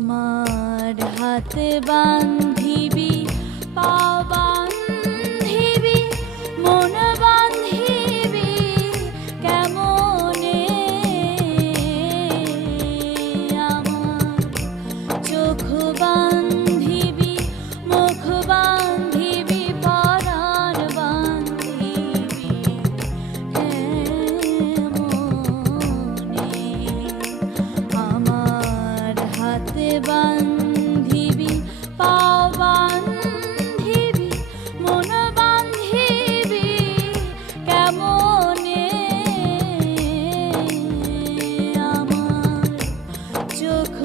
আমার হাতে বান্ধিবি, পা বান্ধিবি, মন বান্ধিবি কেমনে? আমার চোখ বান্ধিবি, মুখ বান্ধিবি, পরাণ বান্ধিবি কেমনে? আমার হাতে বান্ধিবি, পা বান্ধিবি, মন বান্ধিবি কেমনে? আমার চোখ